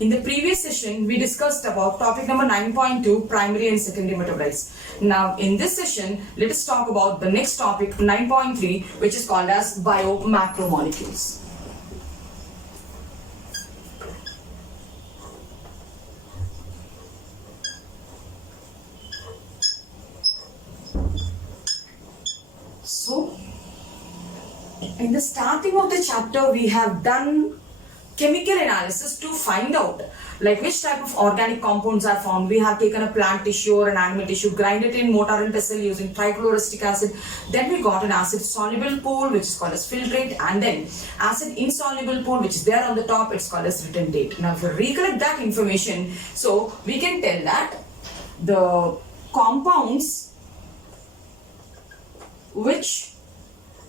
In the previous session, we discussed about topic number 9.2, primary and secondary metabolites. Now, in this session, let us talk about the next topic, 9.3, which is called as biomacromolecules. So, in the starting of the chapter, we have done chemical analysis to find out like which type of organic compounds are found. We have taken a plant tissue or an animal tissue, grind it in mortar and pestle using trichloroacetic acid. Then we got an acid soluble pool, which is called as filtrate, and then acid insoluble pool, which is there on the top, it's called as retentate. Now if you recollect that information, so we can tell that the compounds which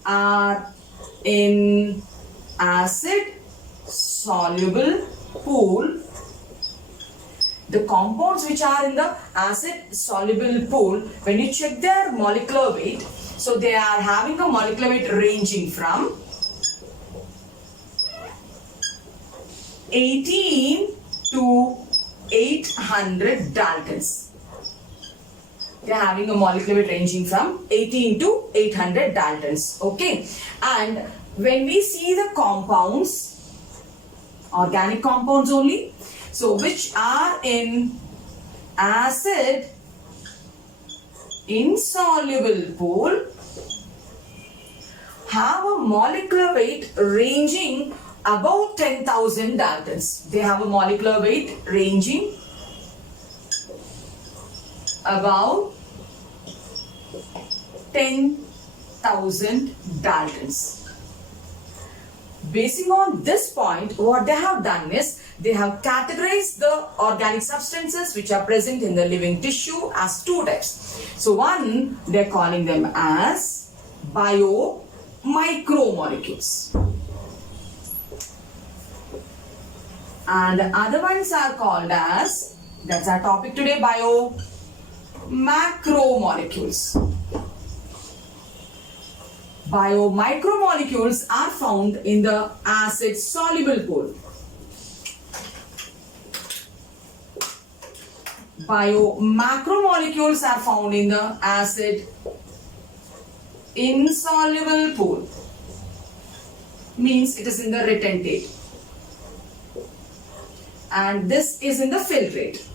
are in acid soluble pool, the compounds which are in the acid soluble pool, when you check their molecular weight, so they are having a molecular weight ranging from 18 to 800 Daltons. They are having a molecular weight ranging from 18 to 800 Daltons. Okay, and when we see the compounds, organic compounds only, so which are in acid insoluble pool, have a molecular weight ranging about 10,000 Daltons. They have a molecular weight ranging about 10,000 Daltons. Basing on this point, what they have done is they have categorized the organic substances which are present in the living tissue as two types. So one, they are calling them as biomicromolecules, and the other ones are called as, that's our topic today, biomacromolecules. Biomicromolecules are found in the acid soluble pool. Biomacromolecules are found in the acid insoluble pool. Means it is in the retentate. And this is in the filtrate.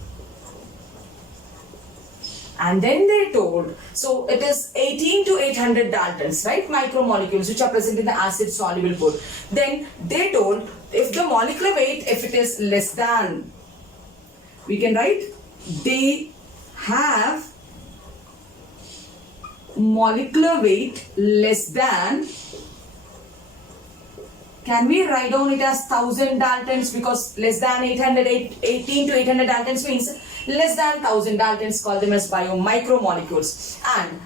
And then they told, so it is 18 to 800 Daltons, right? Micromolecules which are present in the acid soluble pool. Then they told if the molecular weight, if it is less than, we can write they have molecular weight less than, can we write down it as 1000 Daltons, because less than 18 to 800 Daltons means less than 1000 Daltons, call them as biomicromolecules. And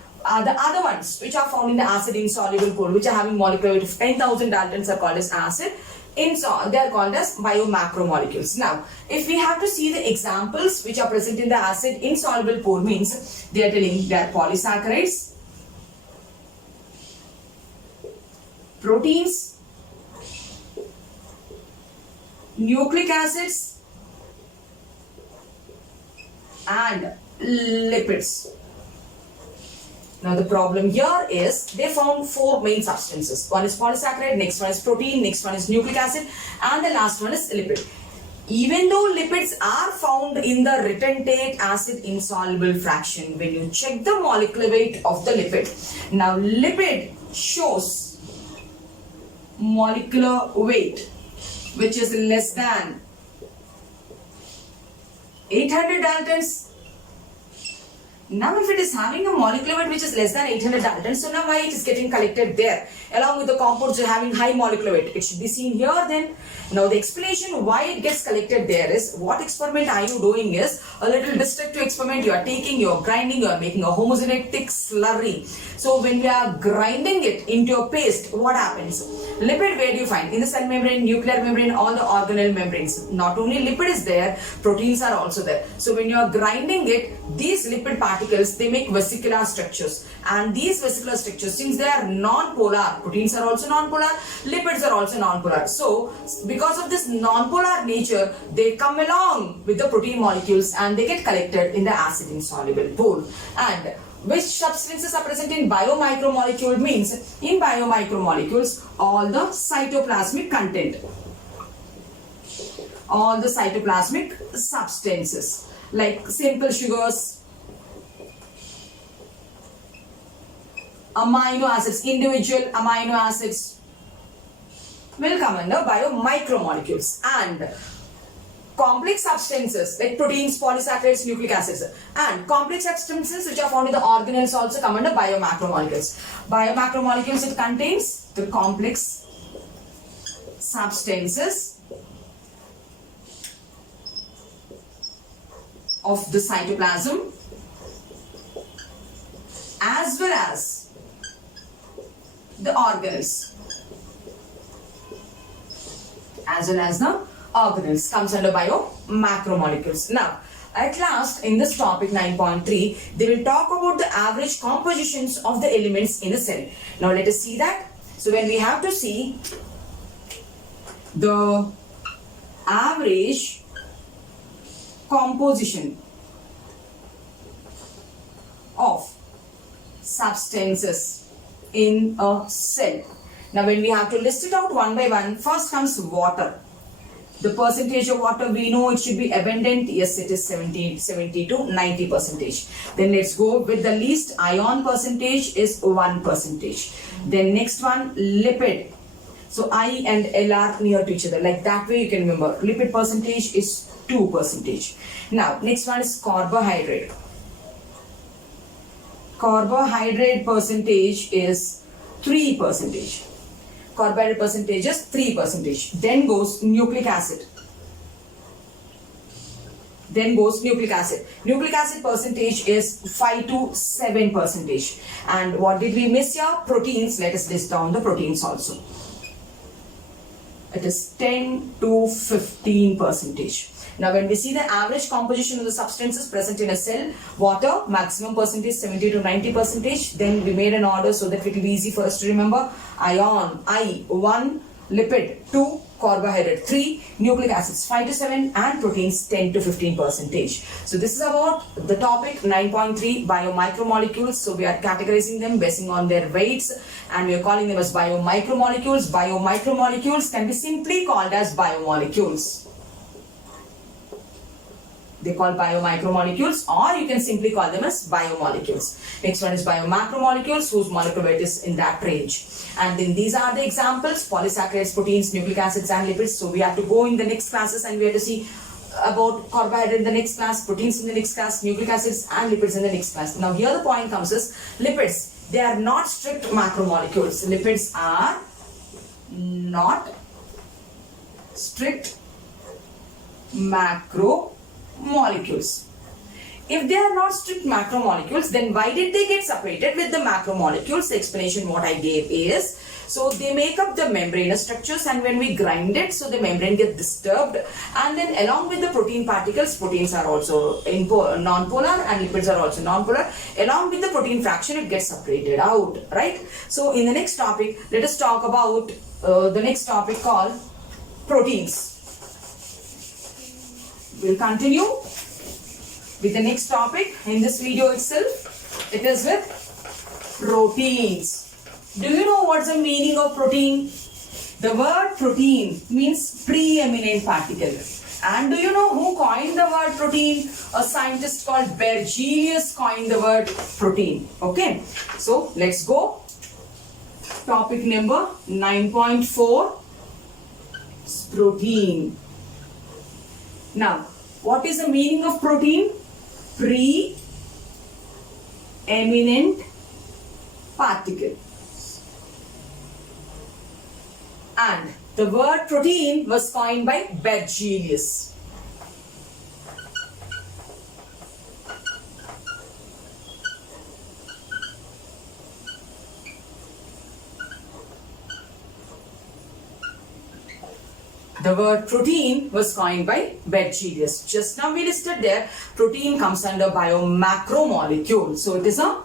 the other ones which are found in the acid insoluble pool, which are having molecular weight of 10,000 Daltons, are called as acid insoluble. They are called as biomacromolecules. Now, if we have to see the examples which are present in the acid insoluble pool, means they are telling they are polysaccharides, proteins, nucleic acids, and lipids. Now the problem here is they found four main substances. One is polysaccharide, next one is protein, next one is nucleic acid, and the last one is lipid. Even though lipids are found in the retentate acid insoluble fraction, when you check the molecular weight of the lipid, now lipid shows molecular weight which is less than 800 Daltons. Now if it is having a molecular weight which is less than 800 Daltons, so now why it is getting collected there along with the compounds having high molecular weight? It should be seen here then. Now the explanation why it gets collected there is, what experiment are you doing is a little destructive experiment. You are taking, you are grinding, you are making a homogeneous thick slurry. So when we are grinding it into a paste, what happens? Lipid, where do you find? In the cell membrane, nuclear membrane, all the organelle membranes. Not only lipid is there, proteins are also there. So when you are grinding it, these lipid particles particles, they make vesicular structures. And these vesicular structures, since they are non-polar, proteins are also non-polar, lipids are also non-polar. So, because of this non-polar nature, they come along with the protein molecules and they get collected in the acid insoluble pool. And which substances are present in biomicromolecule means, in biomicromolecules, all the cytoplasmic content, all the cytoplasmic substances like simple sugars, amino acids, individual amino acids will come under biomicromolecules. And complex substances like proteins, polysaccharides, nucleic acids, and complex substances which are found in the organelles also come under biomacromolecules. Biomacromolecules, it contains the complex substances of the cytoplasm as well as the organelles, as well as the organelles comes under biomacromolecules. Now, at last, in this topic 9.3, they will talk about the average compositions of the elements in a cell. Now, let us see that. So, when we have to see the average composition of substances in a cell. Now, when we have to list it out one by one, first comes water. The percentage of water, we know it should be abundant. Yes, it is 70 to 90%. Then let's go with the least ion percentage is 1%. Then next one, lipid. So I and L are near to each other. Like that way you can remember. Lipid percentage is 2%. Now, next one is carbohydrate. Carbohydrate percentage is 3%. Carbohydrate percentage is 3%. Then goes nucleic acid. Nucleic acid percentage is 5 to 7%. And what did we miss here? Proteins. Let us list down the proteins also. It is 10 to 15%. Now, when we see the average composition of the substances present in a cell, water, maximum percentage 70 to 90%. Then we made an order so that it will be easy for us to remember. Ion, I, 1, lipid, 2, carbohydrate, 3, nucleic acids, 5 to 7, and proteins, 10 to 15%. So, this is about the topic 9.3 biomicromolecules. So, we are categorizing them based on their weights and we are calling them as biomicromolecules. Biomicromolecules can be simply called as biomolecules. They call biomicromolecules, or you can simply call them as biomolecules. Next one is biomacromolecules, whose molecular weight is in that range. And then these are the examples: polysaccharides, proteins, nucleic acids, and lipids. So we have to go in the next classes and we have to see about carbohydrate in the next class, proteins in the next class, nucleic acids and lipids in the next class. Now here the point comes is lipids. They are not strict macromolecules. Lipids are not strict macromolecules. If they are not strict macromolecules, then why did they get separated with the macromolecules? The explanation what I gave is, so they make up the membranous structures, and when we grind it, so the membrane gets disturbed, and then along with the protein particles, proteins are also non-polar and lipids are also non-polar. Along with the protein fraction, it gets separated out, right? So in the next topic, let us talk about the next topic called proteins. We'll continue with the next topic in this video itself. It is with proteins. Do you know what's the meaning of protein? The word protein means preeminent particle. And do you know who coined the word protein? A scientist called Berzelius coined the word protein. Okay, so let's go. Topic number 9.4 is protein. Now, what is the meaning of protein? Preeminent particle. And the word protein was coined by Berzelius. The word protein was coined by Berzelius. Just now we listed there, protein comes under biomacromolecule. So it is a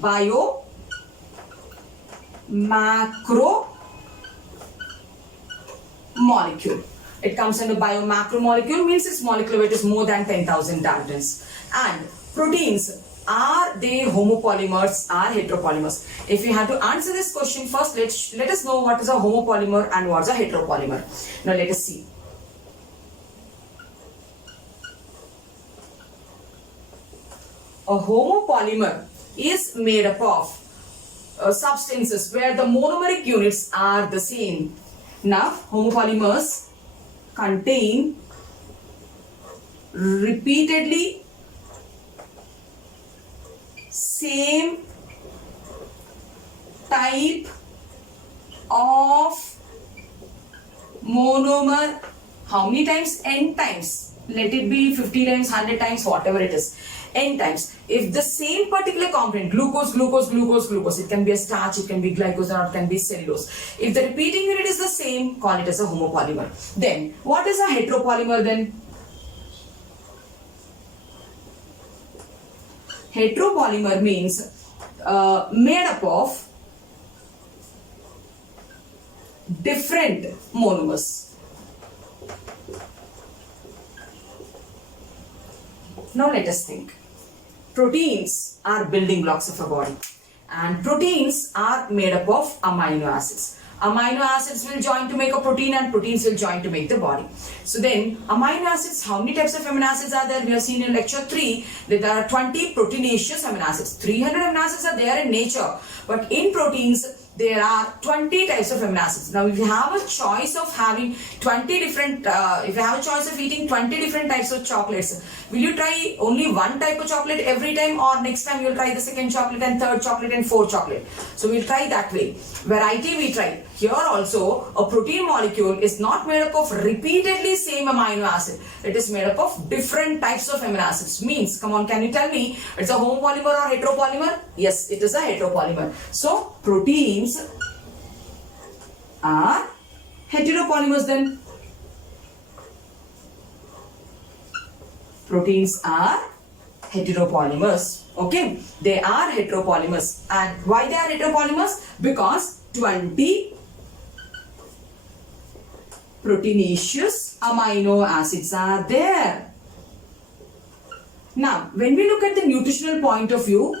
biomacromolecule. It comes under biomacromolecule, means its molecular weight is more than 10,000 Daltons. And proteins, are they homopolymers or heteropolymers? If we have to answer this question first, let us know what is a homopolymer and what is a heteropolymer. Now let us see. A homopolymer is made up of substances where the monomeric units are the same. Now homopolymers contain repeatedly same type of monomer. How many times? N times. Let it be 50 times, 100 times, whatever it is. N times. If the same particular component, glucose, it can be a starch, it can be glycose, or it can be cellulose. If the repeating unit is the same, call it as a homopolymer. Then, what is a heteropolymer then? Heteropolymer means made up of different monomers. Now let us think. Proteins are building blocks of a body, and proteins are made up of amino acids. Amino acids will join to make a protein, and proteins will join to make the body. So then, amino acids, how many types of amino acids are there? We have seen in lecture 3 that there are 20 proteinaceous amino acids. 300 amino acids are there in nature, but in proteins, there are 20 types of amino acids. Now, if you have a choice of having 20 different, if you have a choice of eating 20 different types of chocolates, will you try only one type of chocolate every time, or next time you'll try the second chocolate and third chocolate and fourth chocolate? So we'll try that way. Variety we try. Here also, a protein molecule is not made up of repeatedly same amino acid. It is made up of different types of amino acids. Means, come on, can you tell me, it's a homopolymer or heteropolymer? Yes, it is a heteropolymer. So, proteins are heteropolymers then. Proteins are heteropolymers. Okay, they are heteropolymers. And why they are heteropolymers? Because 20 proteinaceous amino acids are there. Now, when we look at the nutritional point of view,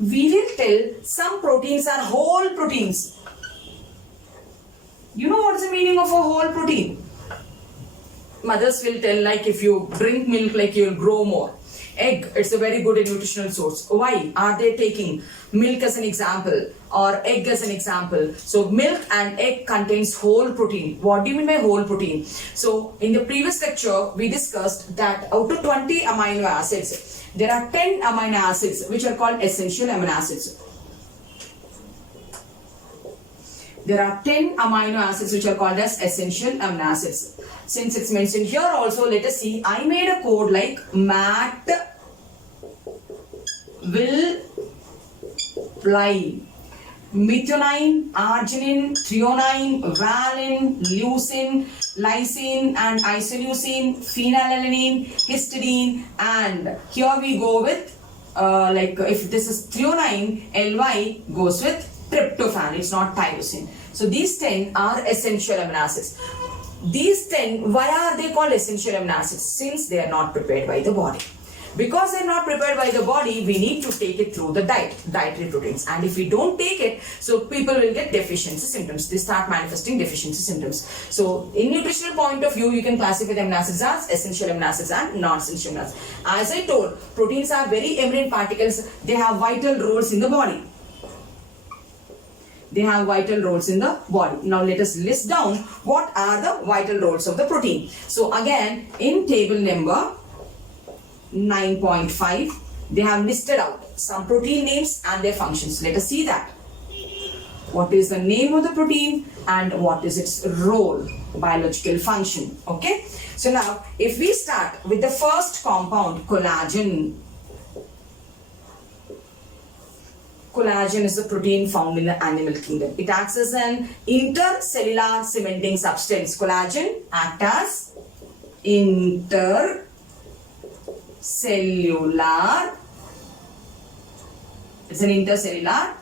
we will tell some proteins are whole proteins. You know what is the meaning of a whole protein? Mothers will tell, like, if you drink milk, like, you'll grow more. Egg, it's a very good nutritional source. Why are they taking milk as an example or egg as an example? So milk and egg contains whole protein. What do you mean by whole protein? So in the previous lecture, we discussed that out of 20 amino acids, there are 10 amino acids which are called essential amino acids. There are 10 amino acids which are called as essential amino acids. Since it's mentioned here also, let us see. I made a code like MAT will fly. Methionine, arginine, threonine, valine, leucine, lysine and isoleucine, phenylalanine, histidine, and here we go with like if this is threonine, LY goes with tryptophan, it's not tyrosine. So these 10 are essential amino acids. These 10, why are they called essential amino acids? Since they are not prepared by the body. Because they are not prepared by the body, we need to take it through the dietary proteins. And if we don't take it, so people will get deficiency symptoms. They start manifesting deficiency symptoms. So in nutritional point of view, you can classify the amino acids as essential amino acids and non-essential amino acids. As I told, proteins are very eminent particles. They have vital roles in the body. They have vital roles in the body. Now let us list down what are the vital roles of the protein. So again, in table number 9.5, they have listed out some protein names and their functions. Let us see that. What is the name of the protein and what is its role, biological function. Okay. So now if we start with the first compound, collagen. collagen is a protein found in the animal kingdom. It acts as an intercellular cementing substance. Collagen acts as intercellular, it's an intercellular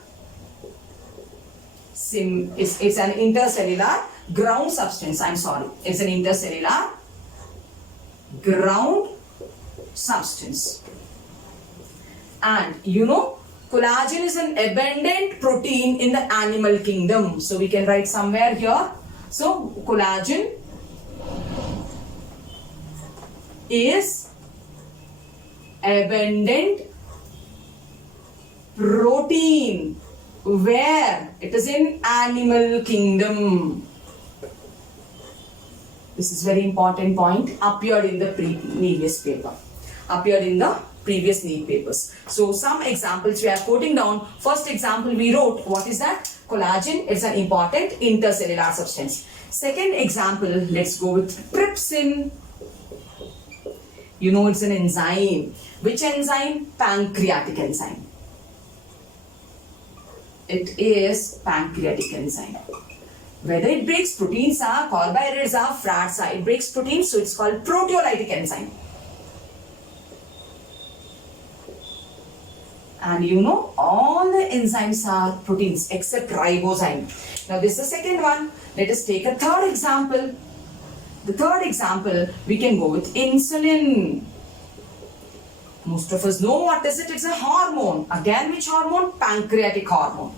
it's an intercellular ground substance. It's an intercellular ground substance. And you know, collagen is an abundant protein in the animal kingdom. So we can write somewhere here. So collagen is abundant protein where it is in animal kingdom. This is very important point, appeared in the previous paper, appeared in the previous NEET papers. So some examples we are quoting down. First example we wrote, what is that? Collagen is an important intercellular substance. Second example, let's go with trypsin. You know, it's an enzyme. Which enzyme? Pancreatic enzyme. It is pancreatic enzyme. Whether it breaks proteins are, carbohydrates are, fats are, it breaks proteins, so it's called proteolytic enzyme. And you know, all the enzymes are proteins except ribozyme. Now this is the second one. Let us take a third example. The third example, we can go with insulin. Most of us know what is it? It's a hormone. Again, which hormone? Pancreatic hormone.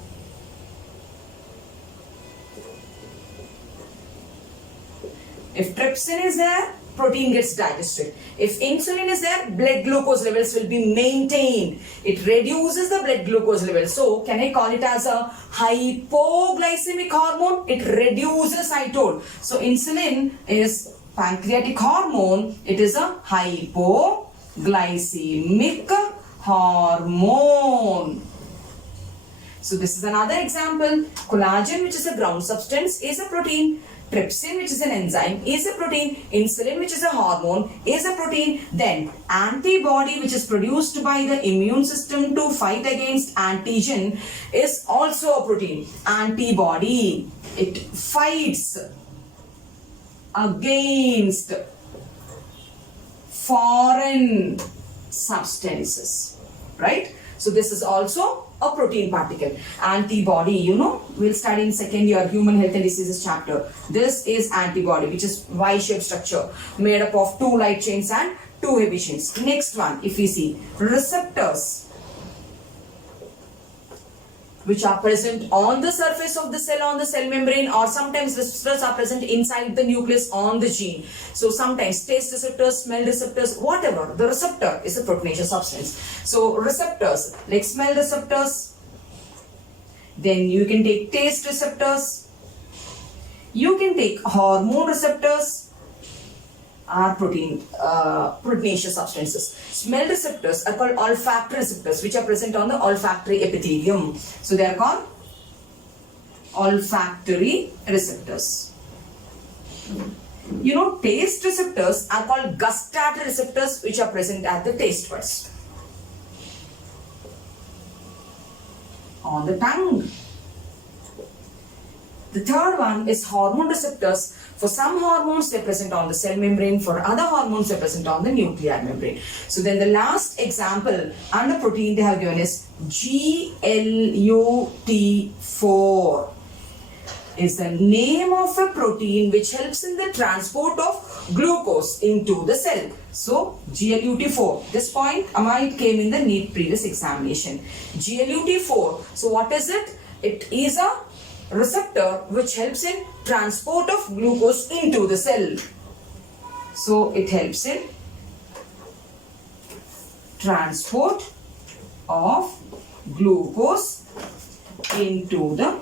If trypsin is there, protein gets digested. If insulin is there, blood glucose levels will be maintained. It reduces the blood glucose level. So, can I call it as a hypoglycemic hormone? It reduces, I told. So, insulin is pancreatic hormone. It is a hypoglycemic hormone. So, this is another example. Collagen, which is a ground substance, is a protein. Trypsin, which is an enzyme, is a protein. Insulin, which is a hormone, is a protein. Then antibody, which is produced by the immune system to fight against antigen, is also a protein. Antibody, it fights against foreign substances, right? So this is also a protein particle. Antibody, you know, we'll study in second year human health and diseases chapter. This is antibody, which is Y-shaped structure made up of 2 light chains and 2 heavy chains. Next one, if we see receptors, which are present on the surface of the cell, on the cell membrane, or sometimes receptors are present inside the nucleus on the gene. So sometimes taste receptors, smell receptors, whatever. The receptor is a proteinaceous substance. So receptors, like smell receptors, then you can take taste receptors, you can take hormone receptors, are proteinaceous substances. Smell receptors are called olfactory receptors, which are present on the olfactory epithelium. So they are called olfactory receptors. You know, taste receptors are called gustatory receptors, which are present at the taste buds, on the tongue. The third one is hormone receptors. For some hormones, they are present on the cell membrane. For other hormones, they are present on the nuclear membrane. So then the last example under protein they have given is GLUT4 is the name of a protein which helps in the transport of glucose into the cell. So GLUT4, this point it came in the NEET previous examination. GLUT4, so what is it? It is a receptor which helps in transport of glucose into the cell. So it helps in transport of glucose into the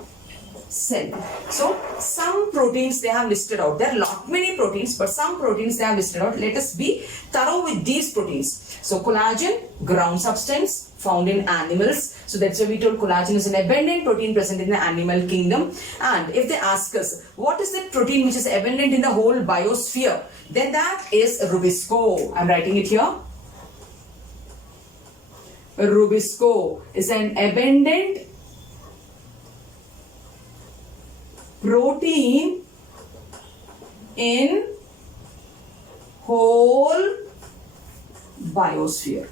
cell. So some proteins they have listed out. There are lot many proteins, but some proteins they have listed out. Let us be thorough with these proteins. So collagen, ground substance found in animals. So that's why we told collagen is an abundant protein present in the animal kingdom. And if they ask us, what is that protein which is abundant in the whole biosphere? Then that is Rubisco. I'm writing it here. Rubisco is an abundant protein in whole biosphere.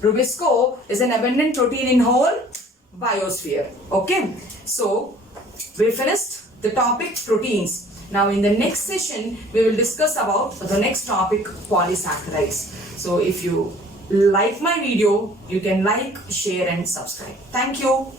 Rubisco is an abundant protein in whole biosphere. Okay, so we finished the topic proteins. Now in the next session we will discuss about the next topic, polysaccharides. So if you like my video, you can like, share and subscribe. Thank you.